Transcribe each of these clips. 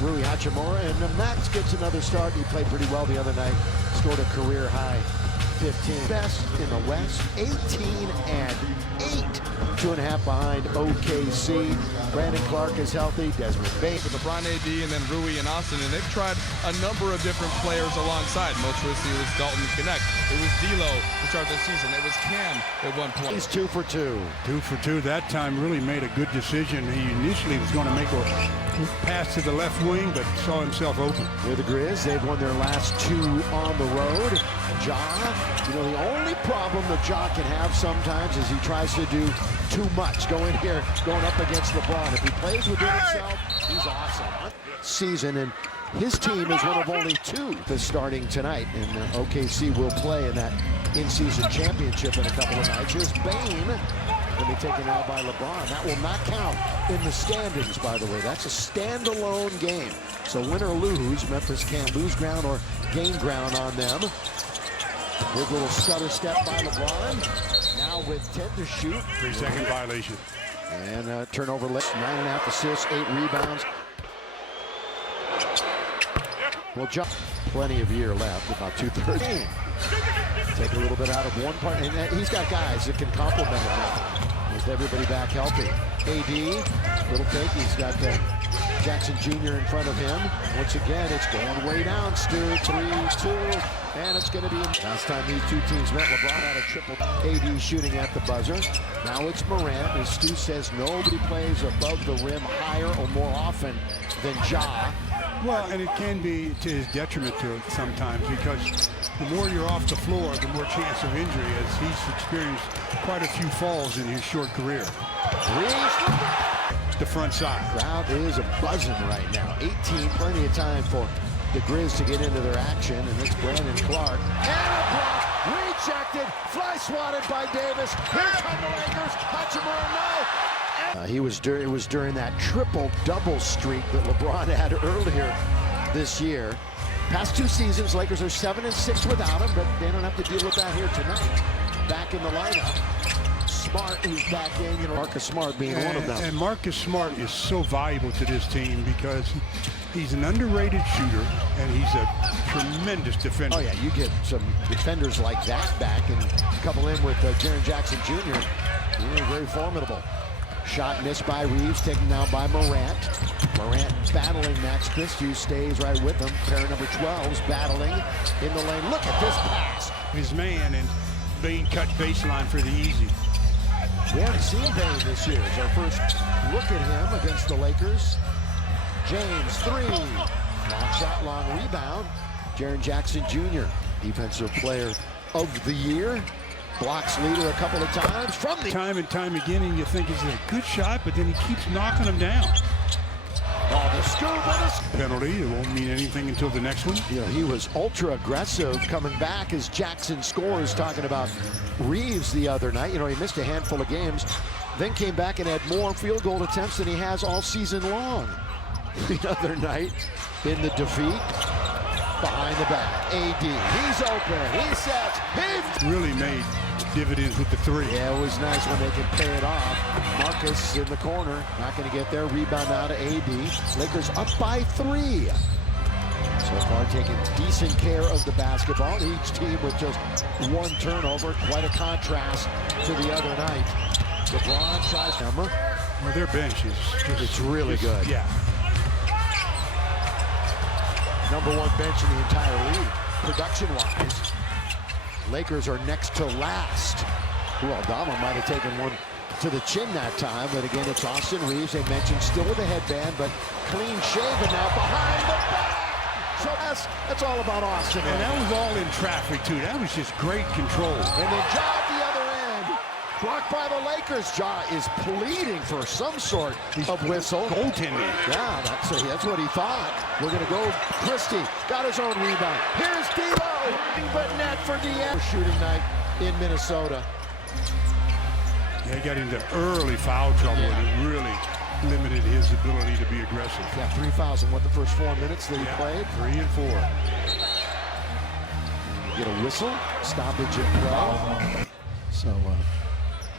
Rui Hachimura, and Max gets another start. He played pretty well the other night, scored a career high 15. Best in the West, 18-8. 2.5 behind OKC. Brandon Clark is healthy. Desmond Bain. With LeBron, AD, and then Rui and Austin, and they've tried a number of different players alongside. Most recently it was Dalton Connect. It was D'Lo to start the season. It was Cam at one point. He's 2 for 2. 2 for 2. That time really made a good decision. He initially was going to make a pass to the left wing, but saw himself open. They're the Grizz. They've won their last 2 on the road. Ja, you know, the only problem that Ja can have sometimes is he tries to do too much. Go in here, going up against LeBron. If he plays within himself, he's awesome. Season, and his team is one of only 2 that's starting tonight, and OKC will play in that in-season championship in a couple of nights. Here's Bain. Going to be taken out by LeBron. That will not count in the standings, by the way. That's a standalone game. So win or lose, Memphis can't lose ground or gain ground on them. Big little stutter step by LeBron. Now with 10 to shoot. 3-second violation. And turnover list, 9.5 assists, 8 rebounds. Well, John, plenty of year left, about 2/3. Take a little bit out of one part, and he's got guys that can complement him now. With everybody back healthy. AD, little fake, he's got Jackson Jr. in front of him. Once again, it's going way down, Stu, 3-2, and it's going to be... Last time these 2 teams met, LeBron had a triple. AD shooting at the buzzer. Now it's Morant, as Stu says, nobody plays above the rim higher or more often than Ja. Well, and it can be to his detriment to sometimes, because the more you're off the floor, the more chance of injury, as he's experienced quite a few falls in his short career. The front side. Crowd is buzzing right now. 18, plenty of time for the Grizz to get into their action, and it's Brandon Clark. And a block, rejected, fly swatted by Davis. Here come the Lakers. Hachimura, no. It was during that triple-double streak that LeBron had earlier this year. Past 2 seasons, Lakers are 7-6 without him, but they don't have to deal with that here tonight. Back in the lineup. Smart is back in, you know, Marcus Smart being one of them. And Marcus Smart is so valuable to this team because he's an underrated shooter, and he's a tremendous defender. Oh, yeah, you get some defenders like that back and couple in with Jaren Jackson Jr. Really very formidable. Shot missed by Reeves, taken now by Morant. Morant battling Max Christie, stays right with him. Pair number 12's battling in the lane. Look at this pass. His man, and Bain cut baseline for the easy. We haven't seen Bain this year. It's our first look at him against the Lakers. James, 3. Long shot, long rebound. Jaren Jackson Jr., Defensive Player of the Year. Blocks leader a couple of times from the... Time and time again, and you think it's a good shot, but then he keeps knocking them down. Oh, the scoop. Penalty. It won't mean anything until the next one. You know, he was ultra aggressive coming back as Jackson scores, talking about Reeves the other night. You know, he missed a handful of games, then came back and had more field goal attempts than he has all season long. The other night in the defeat, behind the back, AD, he's open, he sets, he really made dividends with the 3. Yeah, it was nice when they can pay it off. Marcus in the corner, not going to get there. Rebound out of AD. Lakers up by 3. So far taking decent care of the basketball. Each team with just 1 turnover. Quite a contrast to the other night. LeBron tries number. Well, their bench is it's really good. Yeah. Number 1 bench in the entire league, production-wise. Lakers are next to last. Ooh, Aldama might have taken one to the chin that time, but again, it's Austin Reeves. They mentioned still with a headband, but clean shaven now behind the back. So that's all about Austin. And that was all in traffic, too. That was just great control. And then Ja at the other end. Blocked by the Lakers. Ja is pleading for some sort of whistle. Goaltending. Yeah, that's what he thought. We're going to go. Christie got his own rebound. Here's D'Lo. But net for the end. Shooting night in Minnesota. Yeah, he got into early foul trouble, and it really limited his ability to be aggressive. Yeah, 3 fouls in the first 4 minutes that he played. 3 and 4. Get a whistle. Stoppage in play. So,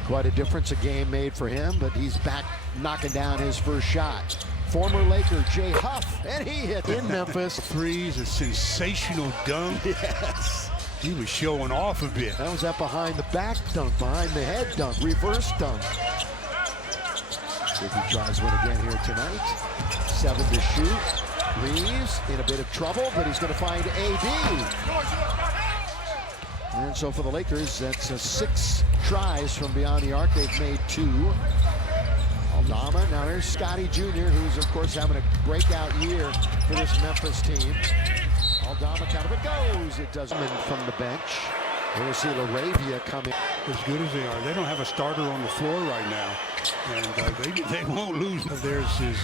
quite a difference a game made for him, but he's back knocking down his first shot. Former Laker Jay Huff, and he hit in Memphis. Threes, a sensational dunk. Yes. He was showing off a bit. That was that behind the back dunk, behind the head dunk, reverse dunk. See if he tries one again here tonight. 7 to shoot. Reeves in a bit of trouble, but he's going to find AD. And so for the Lakers, that's 6 tries from beyond the arc. They've made 2. Aldama, now here's Scotty Jr., who's of course having a breakout year for this Memphis team. Aldama kind of it goes. It does from the bench. We're going to see LaRavia come in. As good as they are, they don't have a starter on the floor right now, and they won't lose. Theirs is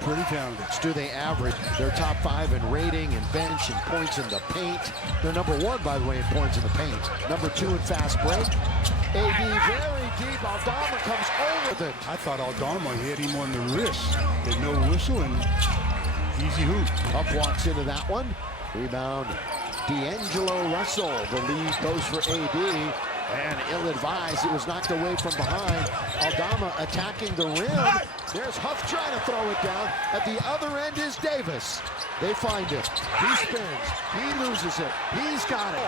pretty talented. Do they average? They're top 5 in rating and bench and points in the paint. They're number 1, by the way, in points in the paint. Number 2 in fast break. AD very deep. Aldama comes over it. I thought Aldama hit him on the wrist. There's no whistle and easy hoop. Up walks into that one. Rebound. D'Angelo Russell. The lead goes for AD. And ill-advised. It was knocked away from behind. Aldama attacking the rim. There's Huff trying to throw it down. At the other end is Davis. They find it. He spins. He loses it. He's got it.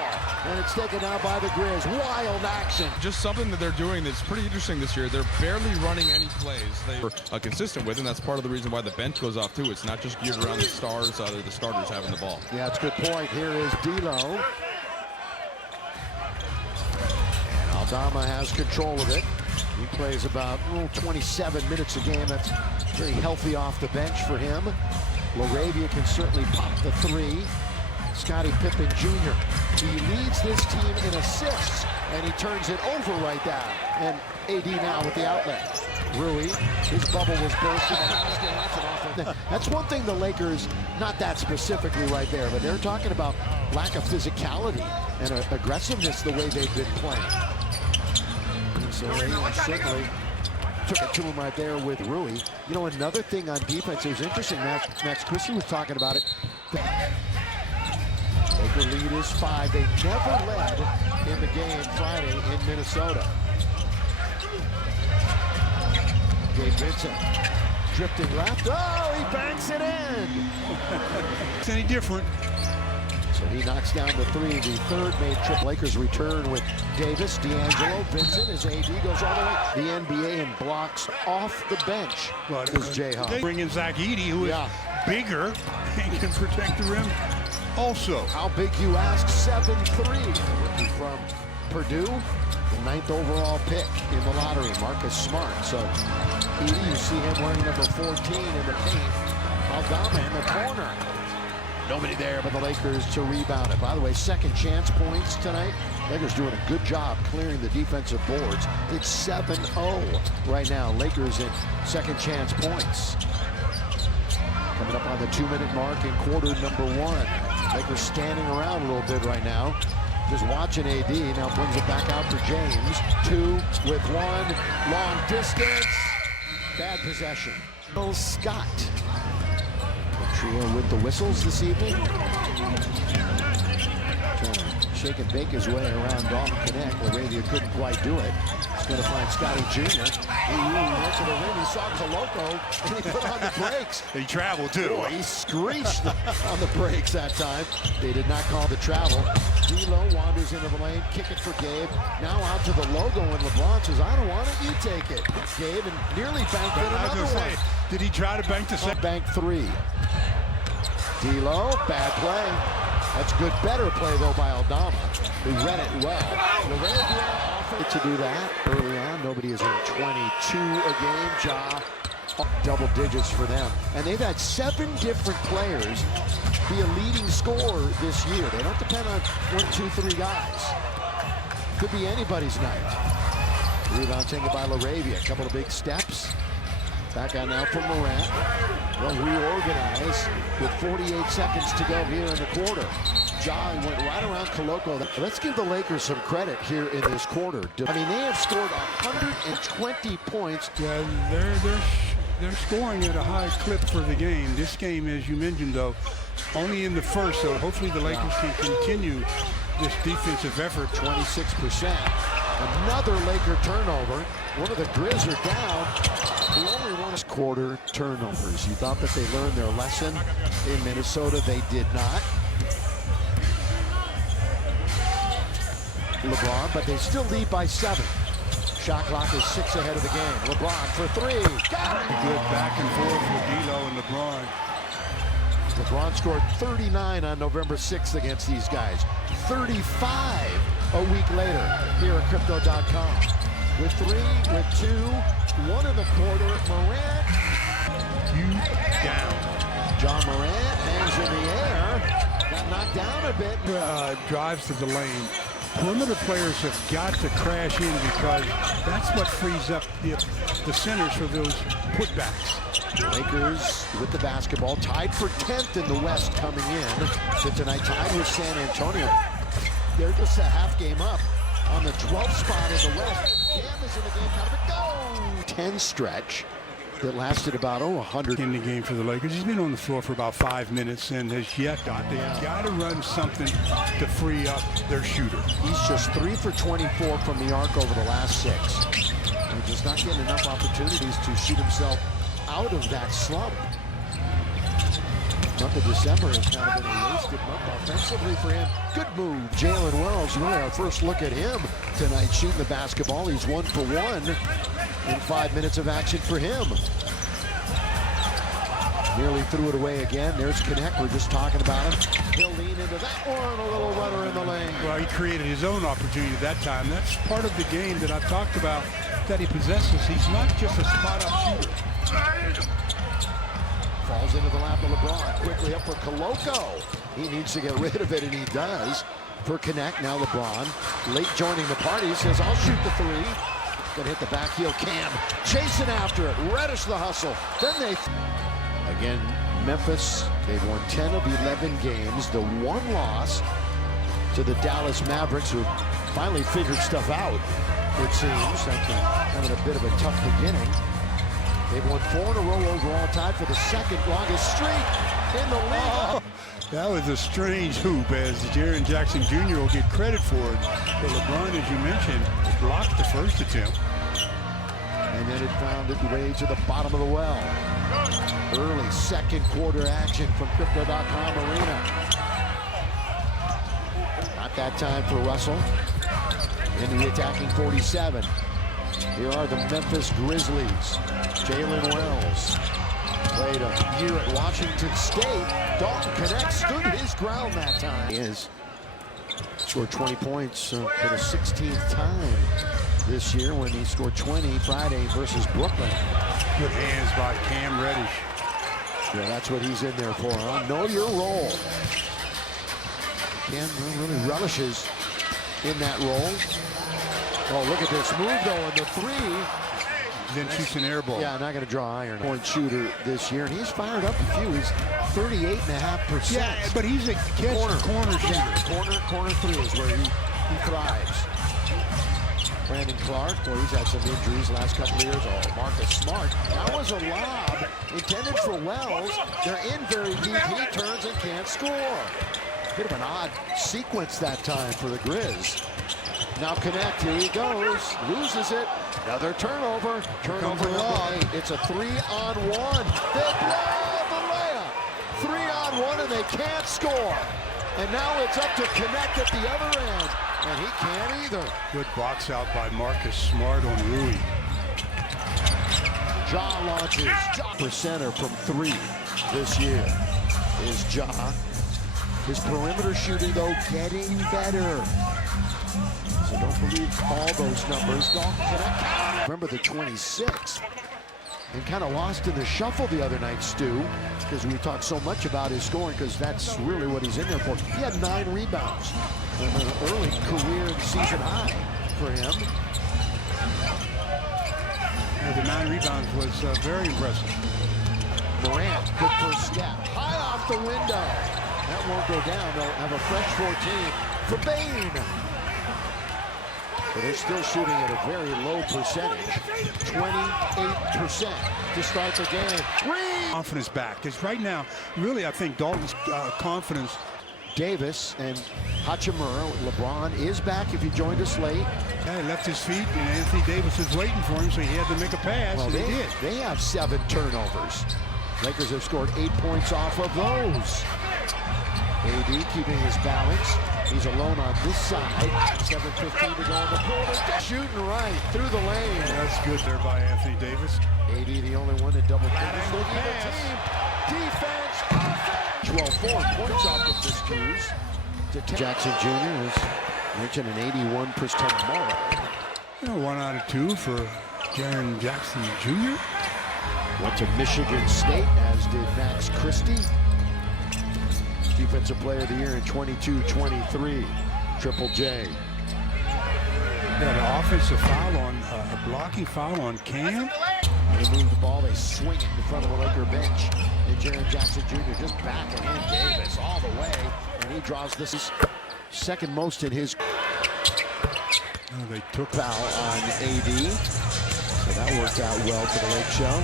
And it's taken out by the Grizz. Wild action. Just something that they're doing that's pretty interesting this year. They're barely running any plays they were consistent with, and that's part of the reason why the bench goes off too. It's not just geared around the stars, the starters having the ball. Yeah, it's a good point. Here is D'Lo. Aldama has control of it. He plays about 27 minutes a game. That's very healthy off the bench for him. LaRavia can certainly pop the 3. Scottie Pippen Jr. He leads this team in assists, and he turns it over right down. And AD now with the outlet. Rui, his bubble was bursting. That's one thing the Lakers, not that specifically right there, but they're talking about lack of physicality and aggressiveness the way they've been playing. So they certainly took it to him right there with Rui. You know, another thing on defense, it was interesting, Max Christie was talking about it. Laker lead is 5. They never led in the game Friday in Minnesota. Gabe Vincent drifting left. Oh, he banks it in. It's any different. So he knocks down the 3. The third made trip. Lakers return with Davis, D'Angelo, Vincent as AD goes all the way. The NBA and blocks off the bench. But is Jay Huff. Bring in Zach Edey, who is bigger and can protect the rim also. How big, you ask? 7'3". From Purdue, the 9th overall pick in the lottery, Marcus Smart. So Edey, you see him wearing number 14 in the paint. Aldama in the corner. Nobody there but the Lakers to rebound it. By the way, second chance points tonight. Lakers doing a good job clearing the defensive boards. It's 7-0 right now. Lakers in second chance points. Coming up on the 2-minute mark in quarter number 1. Lakers standing around a little bit right now. Just watching AD. Now brings it back out for James. 2 with 1. Long distance. Bad possession. Bill Scott. Trio with the whistles this evening. Trying to shake and bake his way around Dalton Connect. LaRavia couldn't quite do it. He's going to find Scotty Jr. He went to the rim. He saw Koloko, and he put on the brakes. He traveled too. Boy, he screeched on the brakes that time. They did not call the travel. D'Lo wanders into the lane, kick it for Gabe. Now out to the logo, and LeBron says, "I don't want it, you take it." Gabe, and nearly banked in another one. Did he try to bank the second? Bank 3. D'Lo, bad play. That's good, better play though by Aldama, who read it well. LaRavia to do that early on. Nobody is in 22 a game. Ja, double digits for them. And they've had 7 different players be a leading scorer this year. They don't depend on 1, 2, 3 guys. Could be anybody's night. Rebound taken by LaRavia. A couple of big steps. Back on now from Morant. They'll reorganize with 48 seconds to go here in the quarter. Ja went right around Koloko. Let's give the Lakers some credit here in this quarter. I mean, they have scored 120 points. Yeah, they're scoring at a high clip for the game. This game, as you mentioned, though, only in the first, so hopefully the Lakers can continue this defensive effort. 26%. Another Laker turnover. One of the Grizz are down. The only one is quarter turnovers. You thought that they learned their lesson in Minnesota. They did not. LeBron, but they still lead by 7. Shot clock is 6 ahead of the game. LeBron for 3. Got it! Good back and forth with D'Lo and LeBron. LeBron scored 39 on November 6th against these guys. 35 a week later here at Crypto.com. With 3, with 2, 1 in the quarter. Morant. Down. John Morant hands in the air. Got knocked down a bit. Drives to the lane. Perimeter players have got to crash in because that's what frees up the centers for those putbacks. Lakers with the basketball, tied for 10th in the West coming in to tonight, tied with San Antonio. They're just a half game up on the 12th spot in the West. Cam is in the game, kind of a go! 10 stretch that lasted about 100 in the game for the Lakers. He's been on the floor for about 5 minutes and has yet they've got to run something to free up their shooter. He's just 3 for 24 from the arc over the last 6. He's just not getting enough opportunities to shoot himself out of that slump. Month of December has kind of been a wasted month offensively for him. Good move, Jalen Wells. Really our first look at him tonight shooting the basketball. He's 1 for 1 in 5 minutes of action for him. Nearly threw it away again. There's Connect. We're just talking about him. He'll lean into that one. A little runner in the lane. Well, he created his own opportunity that time. That's part of the game that I've talked about that he possesses. He's not just a spot-up shooter. Falls into the lap of LeBron. Quickly up for Koloko. He needs to get rid of it, and he does. For Connect, now LeBron. Late joining the party. Says, I'll shoot the 3. Gonna hit the back heel. Cam chasing after it. Reddish the hustle. Then they... Again, Memphis, they've won 10 of 11 games. The one loss to the Dallas Mavericks, who finally figured stuff out, it seems, after having a bit of a tough beginning. They've won 4 in a row overall, tied for the 2nd longest streak in the league. That was a strange hoop, as Jaren Jackson Jr. will get credit for it. But LeBron, as you mentioned, blocked the first attempt. And then it found its way to the bottom of the well. Early 2nd quarter action from Crypto.com Arena. Not that time for Russell. In the attacking 47. Here are the Memphis Grizzlies. Jalen Wells played a year at Washington State. Dalton Connect stood his ground that time. He is scored 20 points for the 16th time this year when he scored 20 Friday versus Brooklyn. Good hands by Cam Reddish. Yeah, that's what he's in there for, huh? Know your role. Cam really relishes in that role. Oh, look at this move, though, and the 3. Then shoots an air ball. Yeah, not going to draw iron. Point shooter this year, and he's fired up a few. He's 38.5%. Yeah, but he's a corner shooter. Yeah, corner 3 is where he thrives. Brandon Clark, well, he's had some injuries the last couple of years. Oh, Marcus Smart. That was a lob intended for Wells. They're in very deep. He turns and can't score. Bit of an odd sequence that time for the Grizz. Now Connect, here he goes. Loses it. Another turnover. Turnover number 8. It's a 3-on-1. They blow the layup. 3-on-1, and they can't score. And now it's up to Connect at the other end. And he can't either. Good box out by Marcus Smart on Rui. Ja launches. For center from 3 this year is Ja. His perimeter shooting, though, getting better. So don't believe all those numbers. Dalton Connect. Remember the 26th. And kind of lost in the shuffle the other night, Stu, because we talked so much about his scoring, because that's really what he's in there for. He had 9 rebounds. An early career season high for him. Yeah, the 9 rebounds was very impressive. Morant, good first step. High off the window. That won't go down. They'll have a fresh 14 for Bane. But they're still shooting at a very low percentage. 28% to start the game. Confidence back. Because right now, really, I think Dalton's confidence Davis and Hachimura. LeBron is back if he joined us late. Yeah, he left his feet, and Anthony Davis was waiting for him, so he had to make a pass, Well, and he did. They have 7 turnovers. Lakers have scored 8 points off of those. AD keeping his balance. He's alone on this side. 7:15 to go in the quarter. Shooting right through the lane. That's good there by Anthony Davis. AD the only one in double figures. angle Looking at the team. Defense. Offense. 12 points off of this twos. To Jackson Jr. is reaching an 81% mark. You know, 1 out of 2 for Jaren Jackson Jr. Went to Michigan State, as did Max Christie. Defensive Player of the Year in 22-23. Triple J. Got an offensive foul on, a blocking foul on Cam. They move the ball, they swing it in front of the Laker bench. And Jaren Jackson Jr. just backing in Davis all the way. And he draws this is second most in his They took foul on AD. So that worked out well for the Lake Show.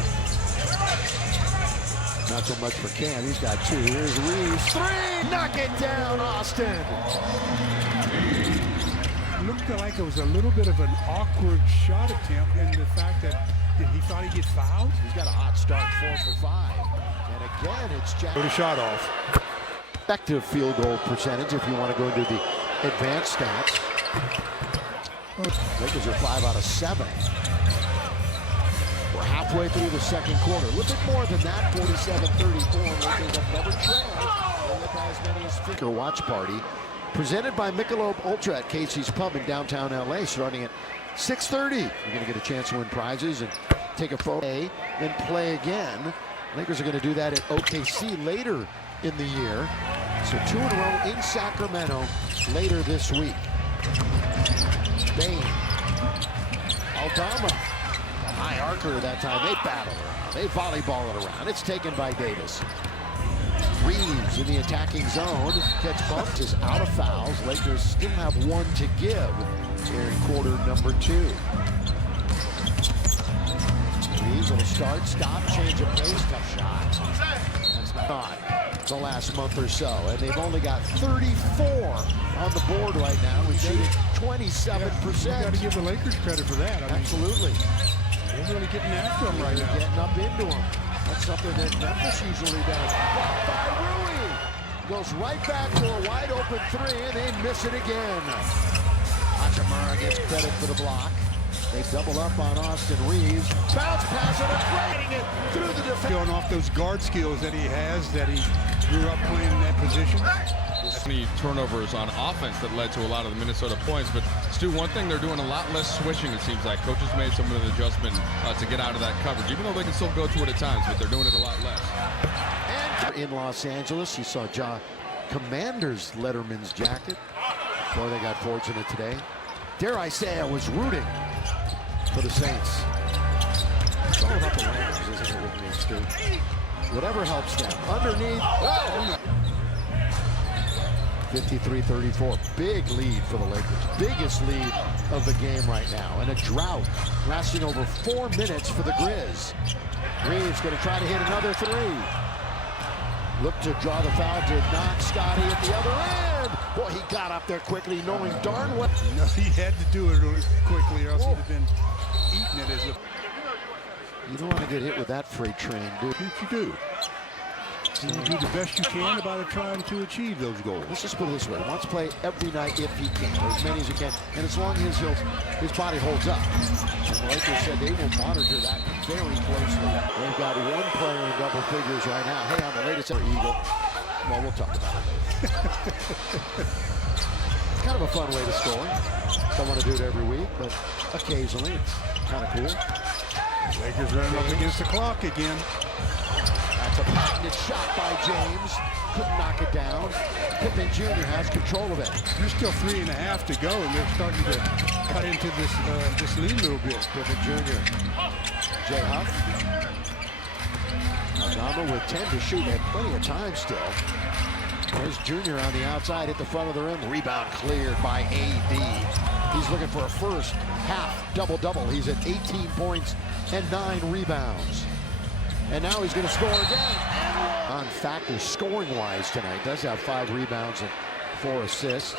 Not so much for Cam. He's got 2. Here's Reeves. 3! Knock it down, Austin. Looked like it was a little bit of an awkward shot attempt in the fact that he thought he'd get fouled. He's got a hot start, 4 for 5. And again, it's Jack. Put a shot off. Effective field goal percentage if you want to go into the advanced stats. Lakers are 5 out of 7. We're halfway through the second quarter. A little bit more than that, 47-34. Lakers have never trailed with as many as 50. Watch party presented by Michelob Ultra at Casey's Pub in downtown LA, starting at 6:30. You're going to get a chance to win prizes and take a photo and play again. Lakers are going to do that at OKC later in the year. So 2 in a row in Sacramento later this week. Bain. Aldama. High archer that time. They battle around. They volleyball it around. It's taken by Davis. Reeves in the attacking zone. Gets bumped, is out of fouls. Lakers still have 1 to give here in quarter number 2. Reeves will start, stop, change of pace. Tough shot. That's not the last month or so. And they've only got 34 on the board right now. We're shooting 27%. You got to give the Lakers credit for that. I mean, absolutely. They're really getting after him right now. Getting up into him. That's something that Memphis usually does. Blocked by Rui. Goes right back for a wide open 3, and they miss it again. Hachimura gets credit for the block. They double up on Austin Reeves. Bounce pass and it's it through the defense. Going off those guard skills that he has, that he grew up playing in that position. Many turnovers on offense that led to a lot of the Minnesota points. But Stu, one thing, they're doing a lot less switching, it seems like. Coaches made some of the adjustment to get out of that coverage, even though they can still go to it at times, but they're doing it a lot less. And in Los Angeles, you saw Commander's Letterman's jacket. Boy, they got fortunate today. Dare I say I was rooting for the Saints. It's all about the Lakers, isn't it, with me, Stu? Whatever helps them. Underneath. Oh! 53-34. Big lead for the Lakers. Biggest lead of the game right now. And a drought lasting over 4 minutes for the Grizz. Reeves going to try to hit another 3. Look to draw the foul, did not. Scotty at the other end. Boy, he got up there quickly, knowing darn well. No, he had to do it quickly, or else he'd have been eating it as a... You don't want to get hit with that freight train, do you? What you do? You do the best you can about trying to achieve those goals. Let's just put it this way. He wants to play every night if he can, or as many as he can. And as long as his body holds up. And the Lakers said they will monitor that very closely. They've got 1 player in double figures right now. Hey, on the latest Eagle. Well, we'll talk about it later. It's kind of a fun way to score. Don't want to do it every week, but occasionally it's kind of cool. Lakers running up against the clock again. That's a patented shot by James. Couldn't knock it down. Pippen Jr. has control of it. There's still 3.5 to go, and they're starting to cut into this lead a little bit. Pippen Jr. Jay Huff. Aldama with 10 to shoot. They have plenty of time still. There's Jr. on the outside at the front of the rim. Rebound cleared by AD. He's looking for a first half double-double. He's at 18 points and 9 rebounds. And now he's going to score again. On factor scoring-wise tonight. Does have 5 rebounds and 4 assists.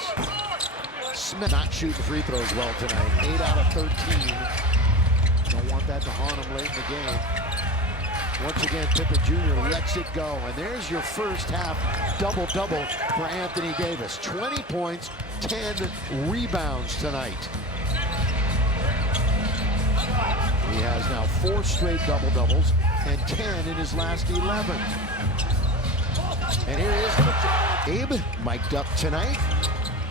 Smith not shooting free throws well tonight. 8 out of 13. Don't want that to haunt him late in the game. Once again, Pippen Jr. lets it go. And there's your first half double-double for Anthony Davis. 20 points, 10 rebounds tonight. He has now 4 straight double-doubles and 10 in his last 11. And here he is. Abe mic'd up tonight.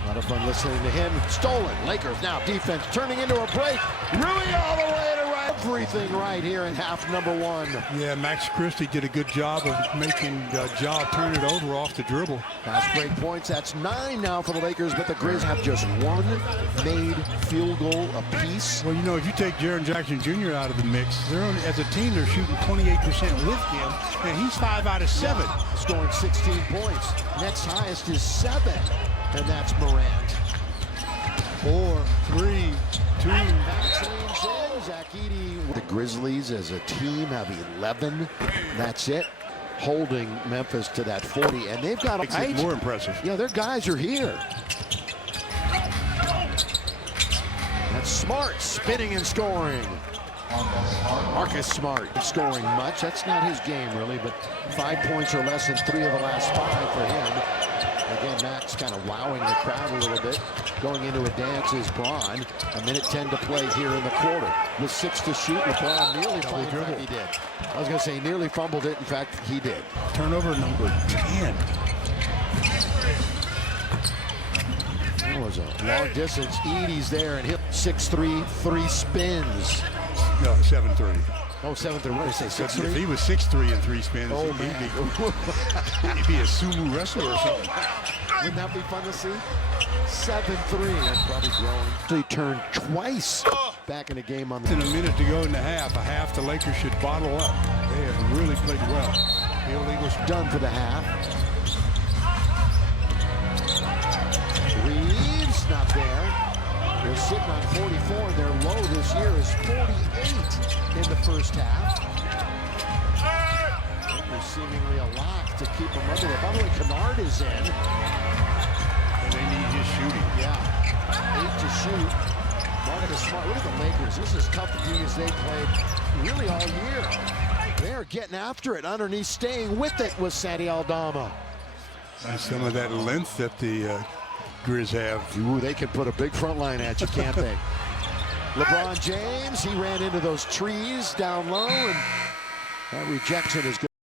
A lot of fun listening to him. Stolen. Lakers now defense turning into a break. Rui all the way to right. Everything right here in half number 1. Yeah, Max Christie did a good job of making Ja turn it over off the dribble. Fast break points. That's 9 now for the Lakers, but the Grizz have just 1 made field goal apiece. Well, you know, if you take Jaren Jackson Jr. out of the mix, as a team, they're shooting 28% with him, and he's 5 out of 7. Scoring 16 points. Next highest is 7, and that's Morant. 4, 3, 2. The Grizzlies as a team have 11. That's it. Holding Memphis to that 40, and they've got Makes it more impressive. Yeah, their guys are here. That's Smart spinning and scoring. Marcus Smart scoring much. That's not his game really, but 5 points or less in 3 of the last 5 for him. Again, Max kind of wowing the crowd a little bit. Going into a dance is Braun. 1:10 to play here in the quarter. With 6 to shoot, LeBron nearly fumbled it. He did. I was going to say nearly fumbled it. In fact, he did. Turnover number 10. That was a long distance. Edie's there and hit 6'3", 3 spins. No, 7-3. Oh, 7'3". What did I say? 6'3"? If he was 6'3" and 3 spins, Oh, he'd be a sumo wrestler or something. Wouldn't that be fun to see? 7'3". That's probably growing. So he turned twice back in the game on the. In a minute to go in the half. A half the Lakers should bottle up. They have really played well. The illegals Done for the half. Reeves not there. They're sitting on 44, and their low this year is 48 in the first half. There's seemingly a lock to keep them under there. By the way, Kennard is in. and they need his shooting. Yeah, 8 to shoot. Marcus Smart. Look at the Lakers. This is as tough a team as they played really all year. They're getting after it underneath, staying with it with Santi Aldama. And some of that length that the Grizz have. Ooh, they can put a big front line at you, can't they? LeBron James, he ran into those trees down low, and that rejection is good.